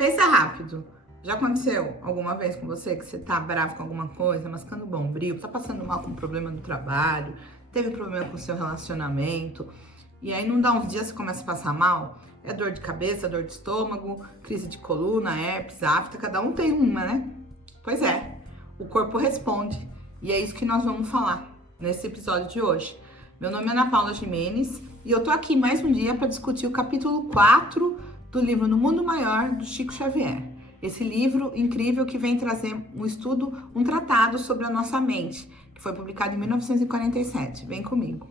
Pensa rápido. Já aconteceu alguma vez com você que você tá bravo com alguma coisa, mascando bombril, tá passando mal com um problema no trabalho, teve problema com o seu relacionamento, e aí não dá uns dias você começa a passar mal? É dor de cabeça, dor de estômago, crise de coluna, herpes, afta, cada um tem uma, né? Pois é, o corpo responde. E é isso que nós vamos falar nesse episódio de hoje. Meu nome é Ana Paula Gimenez e eu tô aqui mais um dia para discutir o capítulo 4 do livro No Mundo Maior, do Chico Xavier. Esse livro incrível que vem trazer um estudo, um tratado sobre a nossa mente, que foi publicado em 1947. Vem comigo.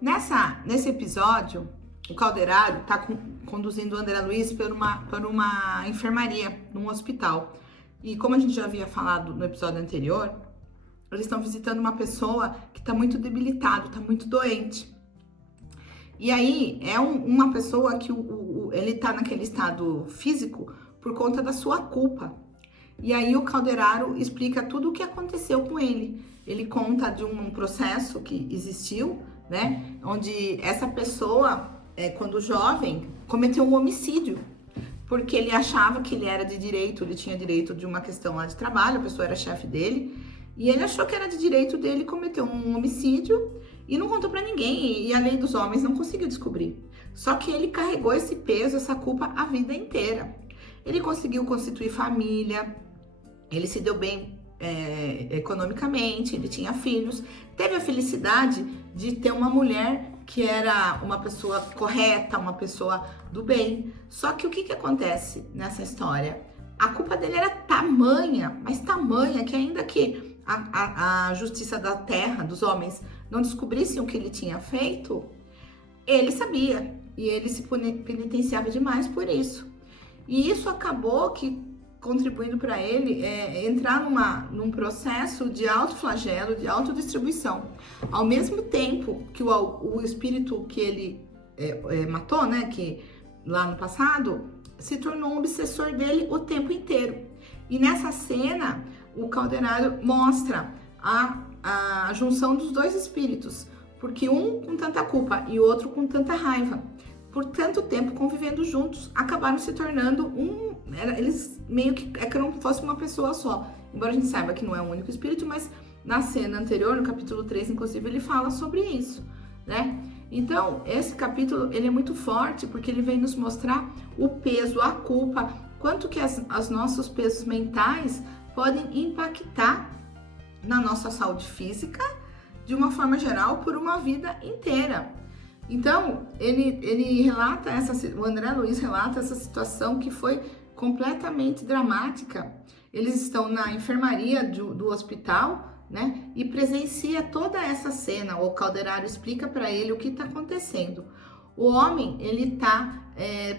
Nesse episódio, o Calderaro está conduzindo o André Luiz por uma enfermaria, num hospital. E como a gente já havia falado no episódio anterior, eles estão visitando uma pessoa que está muito debilitada, está muito doente. E aí, é uma pessoa que ele está naquele estado físico por conta da sua culpa. E aí o Calderaro explica tudo o que aconteceu com ele. Ele conta de um processo que existiu, né? Onde essa pessoa, quando jovem, cometeu um homicídio. Porque ele achava que ele era de direito, ele tinha direito de uma questão lá de trabalho, a pessoa era chefe dele. E ele achou que era de direito dele cometer um homicídio e não contou pra ninguém. E a lei dos homens não conseguiu descobrir. Só que ele carregou esse peso, essa culpa a vida inteira. Ele conseguiu constituir família, ele se deu bem economicamente, ele tinha filhos, teve a felicidade de ter uma mulher que era uma pessoa correta, uma pessoa do bem. Só que o que acontece nessa história? A culpa dele era tamanha, mas tamanha, que ainda que a justiça da terra, dos homens, não descobrissem o que ele tinha feito, ele sabia, e ele se penitenciava demais por isso. E isso acabou contribuindo para ele entrar num processo de autoflagelo, de autodistribuição. Ao mesmo tempo que o espírito que ele matou, né, que lá no passado, se tornou um obsessor dele o tempo inteiro. E nessa cena, o Calderaro mostra a junção dos dois espíritos, porque um com tanta culpa e o outro com tanta raiva, por tanto tempo convivendo juntos, acabaram se tornando eles meio que não fosse uma pessoa só. Embora a gente saiba que não é um único espírito, mas na cena anterior, no capítulo 3, inclusive, ele fala sobre isso, né? Então, esse capítulo, ele é muito forte, porque ele vem nos mostrar o peso, a culpa, quanto que os nossos pesos mentais podem impactar na nossa saúde física, de uma forma geral, por uma vida inteira. Então, ele relata o André Luiz relata essa situação que foi completamente dramática. Eles estão na enfermaria do hospital, né? E presencia toda essa cena. O Calderaro explica para ele o que está acontecendo. O homem, ele está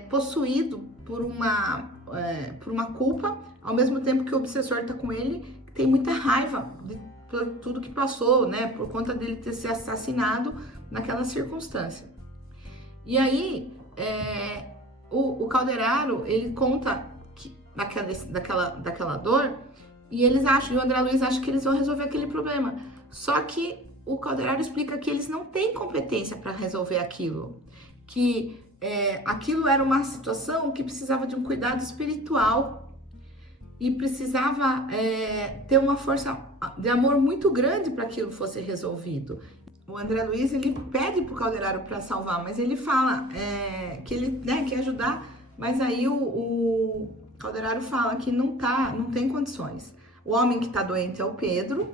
possuído por uma culpa, ao mesmo tempo que o obsessor está com ele, que tem muita raiva por tudo que passou, né? Por conta dele ter sido assassinado naquela circunstância. E aí, o Calderaro, ele conta daquela dor, e o André Luiz acha que eles vão resolver aquele problema. Só que o Calderaro explica que eles não têm competência para resolver aquilo, que aquilo era uma situação que precisava de um cuidado espiritual e precisava ter uma força de amor muito grande para que aquilo fosse resolvido. O André Luiz, ele pede pro Calderaro para salvar, mas ele fala que ele quer ajudar, mas aí o Calderaro fala que não tem condições. O homem que tá doente é o Pedro,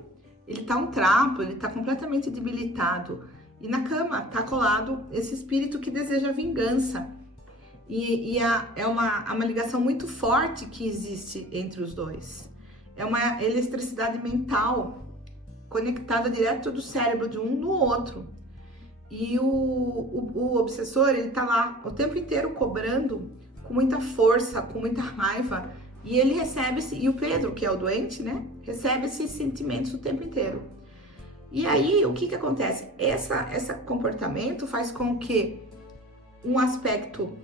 ele tá um trapo, ele tá completamente debilitado, e na cama tá colado esse espírito que deseja vingança. E é uma ligação muito forte que existe entre os dois. É uma eletricidade mental conectada direto do cérebro de um no outro. E o obsessor, ele tá lá o tempo inteiro cobrando com muita força, com muita raiva, e ele e o Pedro, que é o doente, né, recebe esses sentimentos o tempo inteiro. E aí, o que acontece? Esse comportamento faz com que um aspecto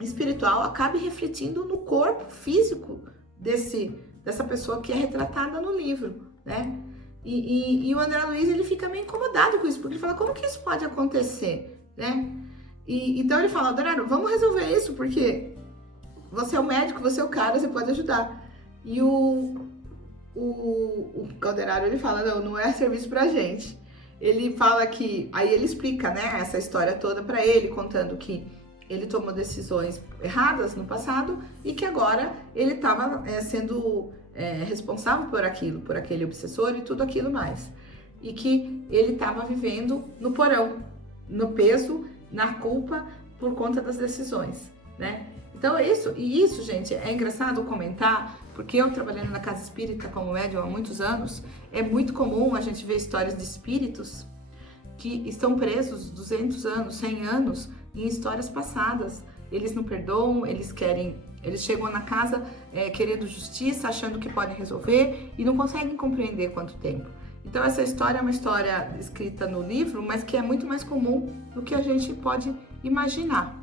espiritual acabe refletindo no corpo físico dessa pessoa que é retratada no livro, né? E o André Luiz, ele fica meio incomodado com isso, porque ele fala, como que isso pode acontecer, né? Então ele fala, Doraro, vamos resolver isso, porque você é o médico, você é o cara, você pode ajudar. E o Calderaro, ele fala, não é serviço pra gente. Ele fala que, aí ele explica, né, essa história toda pra ele, contando que ele tomou decisões erradas no passado e que agora ele estava sendo responsável por aquilo, por aquele obsessor e tudo aquilo mais. E que ele estava vivendo no porão, no peso, na culpa por conta das decisões, né? Então isso, gente, é engraçado comentar, porque eu trabalhando na casa espírita como médium há muitos anos, é muito comum a gente ver histórias de espíritos que estão presos 200 anos, 100 anos em histórias passadas. Eles não perdoam, eles chegam na casa querendo justiça, achando que podem resolver e não conseguem compreender quanto tempo. Então essa história é uma história escrita no livro, mas que é muito mais comum do que a gente pode imaginar.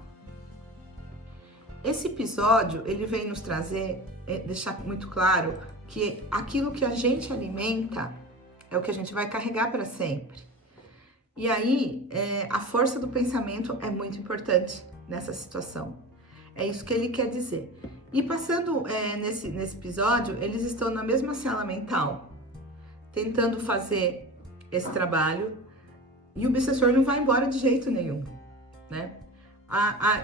Esse episódio, ele vem nos trazer, deixar muito claro que aquilo que a gente alimenta é o que a gente vai carregar para sempre. E aí, a força do pensamento é muito importante nessa situação. É isso que ele quer dizer. E passando nesse episódio, eles estão na mesma cela mental, tentando fazer esse trabalho, e o obsessor não vai embora de jeito nenhum, né?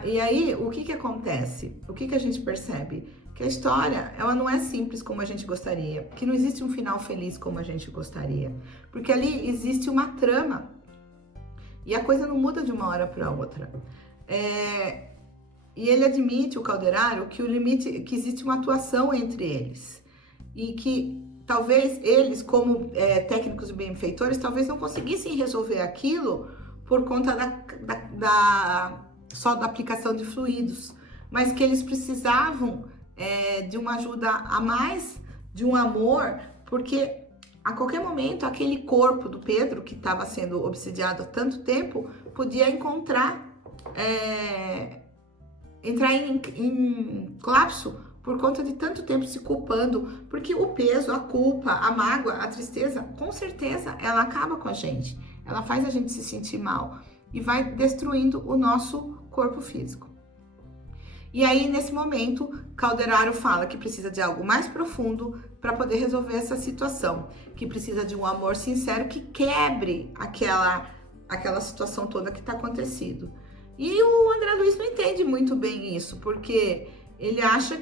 E aí, o que acontece? O que a gente percebe? Que a história, ela não é simples como a gente gostaria, que não existe um final feliz como a gente gostaria, porque ali existe uma trama, e a coisa não muda de uma hora para outra. E ele admite, o Calderaro, que que existe uma atuação entre eles, e que talvez eles, como técnicos e benfeitores, talvez não conseguissem resolver aquilo por conta só da aplicação de fluidos, mas que eles precisavam de uma ajuda a mais, de um amor, porque a qualquer momento aquele corpo do Pedro, que estava sendo obsidiado há tanto tempo, podia entrar em colapso por conta de tanto tempo se culpando, porque o peso, a culpa, a mágoa, a tristeza, com certeza ela acaba com a gente, ela faz a gente se sentir mal e vai destruindo o nosso corpo físico. E aí, nesse momento, Calderaro fala que precisa de algo mais profundo para poder resolver essa situação, que precisa de um amor sincero que quebre aquela situação toda que está acontecendo. E o André Luiz não entende muito bem isso, porque ele acha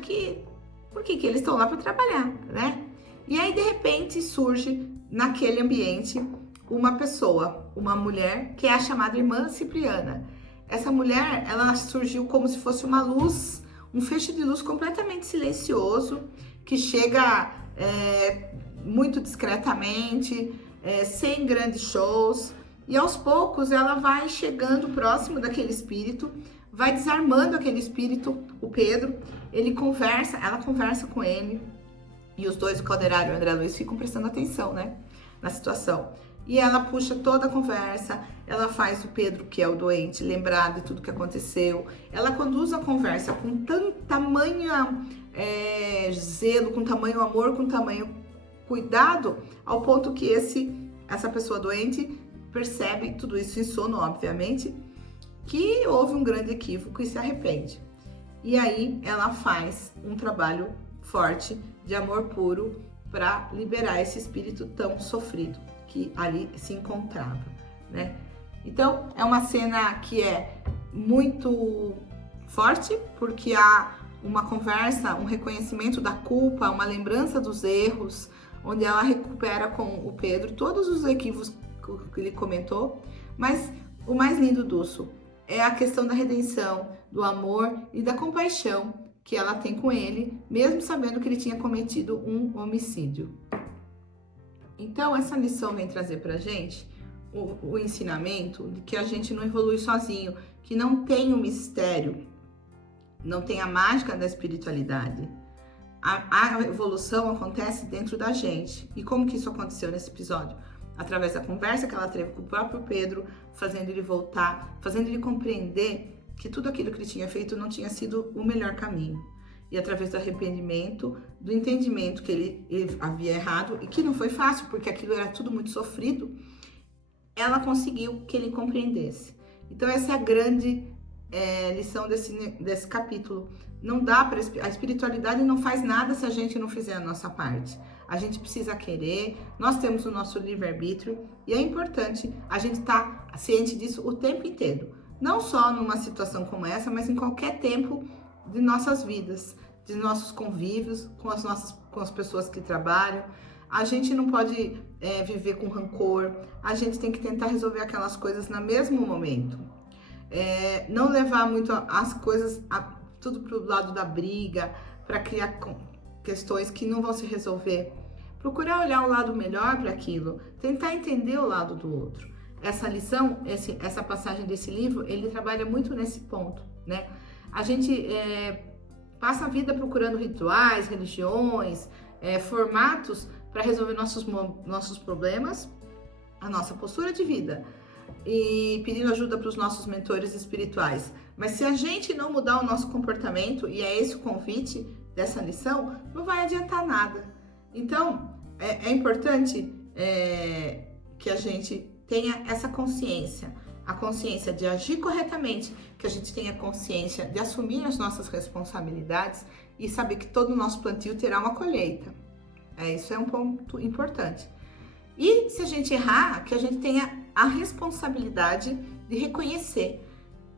por que eles estão lá para trabalhar, né? E aí, de repente, surge naquele ambiente uma pessoa, uma mulher, que é a chamada Irmã Cipriana. Essa mulher, ela surgiu como se fosse uma luz, um feixe de luz completamente silencioso, que chega muito discretamente, sem grandes shows, e aos poucos ela vai chegando próximo daquele espírito, vai desarmando aquele espírito, o Pedro, ela conversa com ele, e os dois, o Calderaro e o André Luiz, ficam prestando atenção, né, na situação. E ela puxa toda a conversa, ela faz o Pedro, que é o doente, lembrar de tudo que aconteceu. Ela conduz a conversa com tamanho zelo, com tamanho amor, com tamanho cuidado, ao ponto que essa pessoa doente percebe tudo isso em sono, obviamente, que houve um grande equívoco e se arrepende. E aí ela faz um trabalho forte de amor puro para liberar esse espírito tão sofrido que ali se encontrava, né? Então, é uma cena que é muito forte, porque há uma conversa, um reconhecimento da culpa, uma lembrança dos erros, onde ela recupera com o Pedro todos os equívocos que ele comentou, mas o mais lindo disso é a questão da redenção, do amor e da compaixão que ela tem com ele, mesmo sabendo que ele tinha cometido um homicídio. Então, essa lição vem trazer pra gente o ensinamento de que a gente não evolui sozinho, que não tem o mistério, não tem a mágica da espiritualidade. A evolução acontece dentro da gente. E como que isso aconteceu nesse episódio? Através da conversa que ela teve com o próprio Pedro, fazendo ele voltar, fazendo ele compreender que tudo aquilo que ele tinha feito não tinha sido o melhor caminho. E através do arrependimento, do entendimento que ele havia errado, e que não foi fácil, porque aquilo era tudo muito sofrido, ela conseguiu que ele compreendesse. Então essa é a grande lição desse capítulo. Não dá para a espiritualidade não faz nada se a gente não fizer a nossa parte. A gente precisa querer, nós temos o nosso livre-arbítrio e é importante a gente estar ciente disso o tempo inteiro. Não só numa situação como essa, mas em qualquer tempo de nossas vidas, de nossos convívios com as pessoas que trabalham. A gente não pode viver com rancor, a gente tem que tentar resolver aquelas coisas no mesmo momento. Não levar muito as coisas tudo para o lado da briga, para criar questões que não vão se resolver. Procurar olhar o lado melhor para aquilo, tentar entender o lado do outro. Essa lição, essa passagem desse livro, ele trabalha muito nesse ponto, né? A gente passa a vida procurando rituais, religiões, formatos para resolver nossos problemas, a nossa postura de vida e pedindo ajuda para os nossos mentores espirituais. Mas se a gente não mudar o nosso comportamento, e é esse o convite dessa lição, não vai adiantar nada. Então, é importante que a gente tenha essa consciência, a consciência de agir corretamente, que a gente tenha consciência de assumir as nossas responsabilidades e saber que todo o nosso plantio terá uma colheita. Isso é um ponto importante. E se a gente errar, que a gente tenha a responsabilidade de reconhecer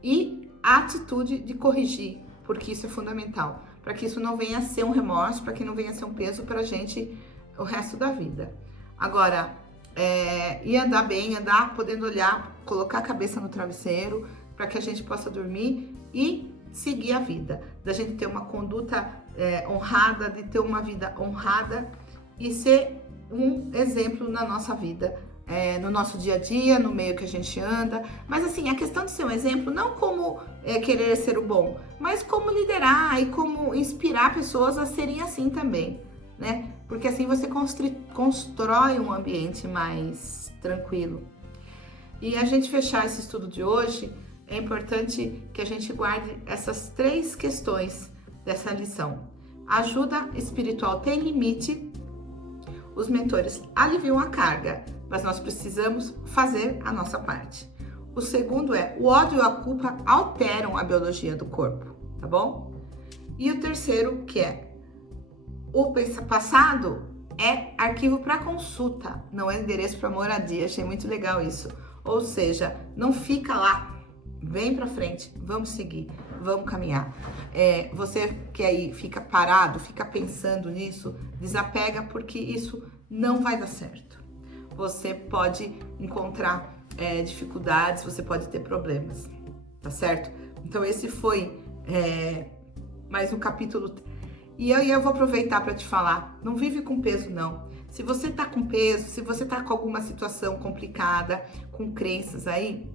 e a atitude de corrigir, porque isso é fundamental, para que isso não venha a ser um remorso, para que não venha a ser um peso para a gente o resto da vida. Agora, e andar bem, andar podendo olhar, colocar a cabeça no travesseiro, para que a gente possa dormir e seguir a vida, da gente ter uma conduta honrada, de ter uma vida honrada e ser um exemplo na nossa vida, no nosso dia a dia, no meio que a gente anda. Mas assim, a questão de ser um exemplo, não como querer ser o bom, mas como liderar e como inspirar pessoas a serem assim também, né? Porque assim você constrói um ambiente mais tranquilo. E a gente fechar esse estudo de hoje, é importante que a gente guarde essas 3 questões dessa lição. A ajuda espiritual tem limite, os mentores aliviam a carga, mas nós precisamos fazer a nossa parte. O segundo o ódio e a culpa alteram a biologia do corpo, tá bom? E o terceiro, que o passado é arquivo para consulta, não é endereço para moradia. Achei muito legal isso. Ou seja, não fica lá, vem para frente, vamos seguir, vamos caminhar. Você que aí fica parado, fica pensando nisso, desapega, porque isso não vai dar certo. Você pode encontrar dificuldades, você pode ter problemas, tá certo? Então esse foi mais um capítulo. E eu vou aproveitar para te falar, não vive com peso não. Se você tá com peso, se você tá com alguma situação complicada, com crenças aí,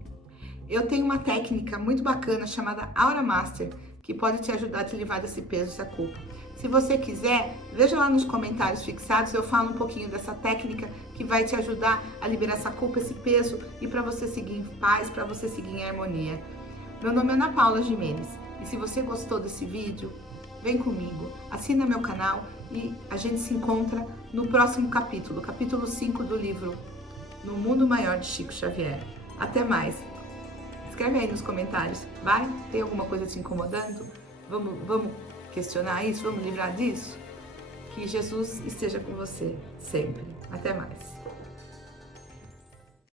eu tenho uma técnica muito bacana chamada Aura Master, que pode te ajudar a te livrar desse peso, dessa culpa. Se você quiser, veja lá nos comentários fixados, eu falo um pouquinho dessa técnica que vai te ajudar a liberar essa culpa, esse peso, e para você seguir em paz, para você seguir em harmonia. Meu nome é Ana Paula Gimenez, e se você gostou desse vídeo, vem comigo, assina meu canal e a gente se encontra no próximo capítulo, capítulo 5 do livro No Mundo Maior de Chico Xavier. Até mais! Escreve aí nos comentários, vai? Tem alguma coisa te incomodando? Vamos questionar isso? Vamos livrar disso? Que Jesus esteja com você sempre. Até mais!